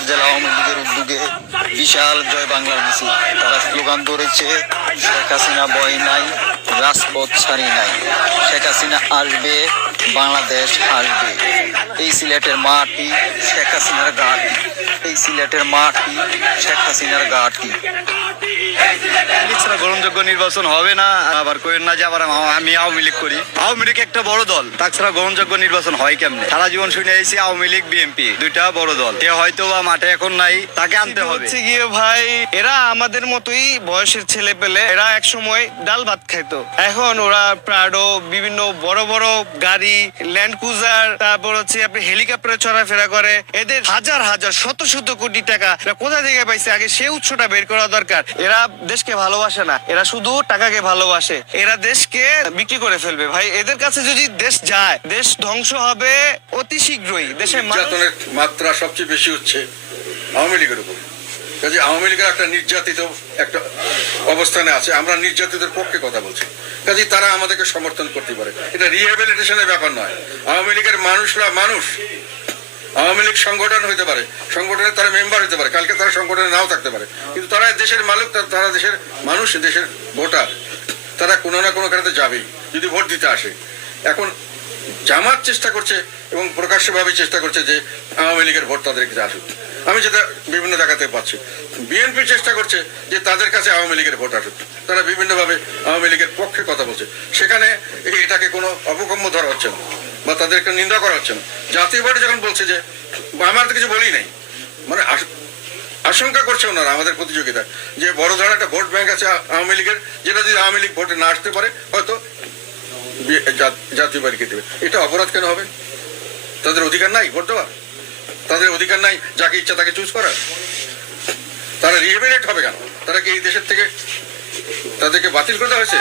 সিলেট জেলা আওয়ামী লীগের উদ্যোগে বিশাল জয় বাংলার মিছিল। তারা স্লোগান ধরেছে, শেখ হাসিনা ভয় নাই, রাজপথ ছাড়ি নাই, শেখ হাসিনা আসবে, বাংলাদেশ আসবে। এই সিলেটের মাটি শেখ হাসিনার ঘাঁটি, এই সিলেটের মাটি শেখ হাসিনার ঘাঁটি। গ্রহণযোগ্য নির্বাচন হবে না, আবার কইেন না যে আবার আমি আওয়ামী লীগ করি। আওয়ামী লীগ একটা বড় দল, তাছাড়া গ্রহণযোগ্য নির্বাচন হয় কেমনে? সারা জীবন শুনে এসেছি আওয়ামী লীগ বিএনপি দুইটা বড় দল, এ হয়তো বা মাঠে এখন নাই, তাকে আনতে হবে। হচ্ছে গিয়ে ভাই, এরা আমাদের মতোই বয়সের ছেলে পেলে, এরা এক সময় ডাল ভাত খাইতো, এখন ওরা প্রাডো, বিভিন্ন বড় বড় গাড়ি, ল্যান্ড ক্রুজার, তারপর হচ্ছে আপনি হেলিকপ্টারে চলাফেরা করে। এদের হাজার হাজার শত শত কোটি টাকা কোথা থেকে পাইছে, আগে সে উৎসটা বের করা দরকার। এরা দেশকে ভালোবাসে না, এরা শুধু টাকাকে ভালোবাসে। এরা দেশকে বিক্রি করে ফেলবে ভাই। এদের কাছে যদি দেশ যায়, দেশ ধ্বংস হবে অতি শীঘ্রই। দেশের নির্যাতনের মাত্রা সবচেয়ে বেশি হচ্ছে আওয়ামী লীগের উপর। কাজে আওয়ামী লীগের একটা নির্যাতিত একটা অবস্থানে আছে, আমরা নির্যাতিতের পক্ষে কথা বলছি, কাজে তারা আমাদেরকে সমর্থন করতে পারে। এটা রিহ্যাবিলিটেশনের ব্যাপার নয়। আওয়ামী লীগের মানুষরা মানুষ, আওয়ামী লীগ সংগঠন হইতে পারে, সংগঠনের তারা মেম্বার হতে পারে, কালকে তারা সংগঠনে নাও থাকতে পারে, কিন্তু তারা দেশের মালিক, তারা দেশের মানুষ, দেশের ভোটার, তারা কোনো না কোনো কারণে যাবেই যদি ভোট দিতে আসে। এখন জামাত চেষ্টা করছে এবং প্রকাশ্যভাবে চেষ্টা করছে যে আওয়ামী লীগের ভোট তাদের কাছে আসুক। আমি যেটা বিভিন্ন জায়গাতে পাচ্ছি, বিএনপি চেষ্টা করছে যে তাদের কাছে আওয়ামী লীগের ভোট আসুক। তারা বিভিন্নভাবে আওয়ামী লীগের পক্ষে কথা বলছে, সেখানে এটাকে কোনো অপকম্য ধরা হচ্ছে না বা তাদেরকে নিন্দা করা হচ্ছে না। জাতীয় পার্টি যখন বলছে যে আমরা তো কিছু বলি নাই, মানে আশঙ্কা করছে ওনারা আমাদের প্রতিযোগিতা যে বড় ধরনের একটা ভোট ব্যাংক আছে আওয়ামী লীগের, যেটা যদি আওয়ামী লীগ ভোটে না আসতে পারে হয়তো জাতীয় পার্টিকে দেবে। এটা অপরাধ কেন হবে? তাদের অধিকার নাই ভোট দেওয়ার? তাদের অধিকার নাই যাকে ইচ্ছা তাকে চুজ করার? তারা রিহেবিলিট হবে কেন? তারা কি এই দেশের থেকে তাদেরকে বাতিল করতে হয়েছে?